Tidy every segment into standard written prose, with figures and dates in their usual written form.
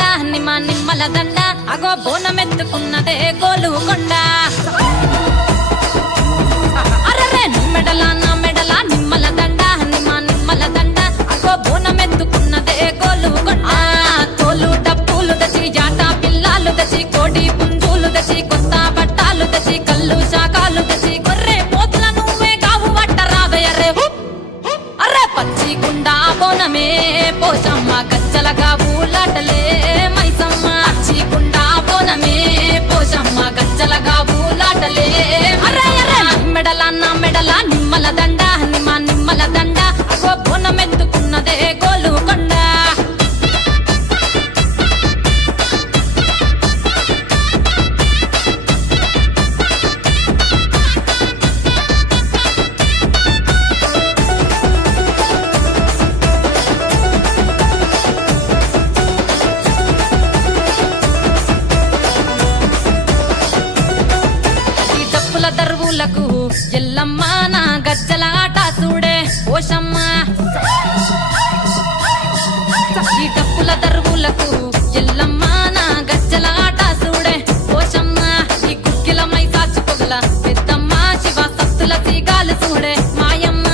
దండ నిమ్మల దండ అగో బోనమెత్తుకున్నదే గోలుకొండ అరరే నా మెడల నిమ్మల దండ నిమ్మల దండ అగో బోనమెత్తుకున్నదే గోలుకొండ తోలు డప్పులు దచి జాట పిల్లాలు దచి కోడి పుంజులు దచి కొత్త బట్టాలు దచి కళ్ళు శాకాలు దచి గొర్రె పోతుల నువ్వే కావు వట్టరావే అరే పచ్చి గుండా బోనమే పోషమ్మ గజ్జలగా ఊలాటలే మైసమ్మ పచ్చి గుండా బోనమే పోషమ్మ గజ్జలగా ఊలాటలే అరే నా మెడల నిమ్మల దండ నిమ్మల దండ అగో బోనమెత్తుకున్నదే గోలుకొండ దర్వులకు ఎల్లమ్మ నా గజ్జల ఆట చూడే ఓషమ్మ ఈ డప్పుల దర్వులకు ఎల్లమ్మ నా గజ్జల ఆట చూడే ఓషమ్మ ఈ కుక్కిల మై సాచి పొగల పెద్దమ్మ శివ సత్తుల తీగాలు చూడే మాయమ్మ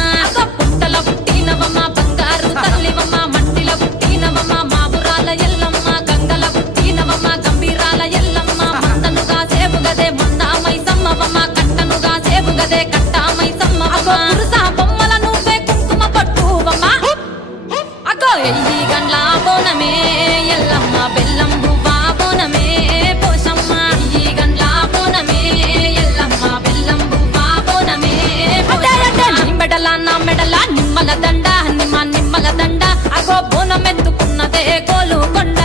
పుట్టల పుట్టినవమ్మ బంగారు తల్లివమ్మ మట్టిల పుట్టినవమ్మ మాబురాల ఎల్లమ్మ గంగల పుట్టినవమ్మ గంభీరాల ఎల్లమ్మ మందనుగా సేపుగదే మందా మైసమ్మవమ్మ కట్టనుగా సేపుగదే కట్టా మైసమ్మ అగో పురుసా బొమ్మల నువ్వే కుంకుమ పట్టువమ్మ అగో ఎల్లి గండ్ల బోనమే ఎల్లమ్మ బెల్లం బువ్వా బోనమే పోషమ్మ ఈ గండ్ల బోనమే ఎల్లమ్మ బెల్లం బువ్వా బోనమే నా మెడల నిమ్మల దండ నిమ్మల దండ అగో బోనమెత్తుకున్నదే గోలుకొండ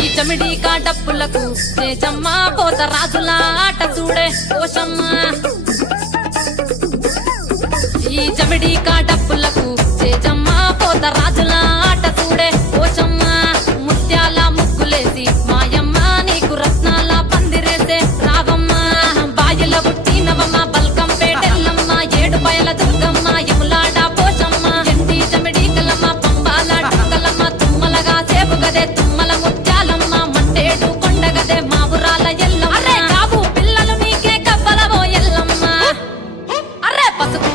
ఈ చమిడి డప్పులకు చేజమ్మ పోత రాజుల ఆట చూడే ఓషమ్మ ఈ చమిడి డప్పులకు చేజమ్మ పోత రాజుల ఆట చూడే ఓషమ్మ ముత్యాల ముగ్గులేసి మాయమ్మ నీకు రత్నాల పందిరేసే రావమ్మ బాయల పుట్టినవమ్మ బల్కం పేటెల్లమ్మ ఏడు బయల దుర్గమ్మ యములాడ పోషమ్మ ఎండి చమిడి కలమ్మ పంబాల డుక్కలమ్మ తుమ్మలగా సేపుగదే తుమ్మల ముత్యాలమ్మ మంటేడు కొండగదే మావురాల ఎల్లమ్మ అరే కావు పిల్లలు నీకే కవ్వలవో ఎల్లమ్మ అరే పసుపు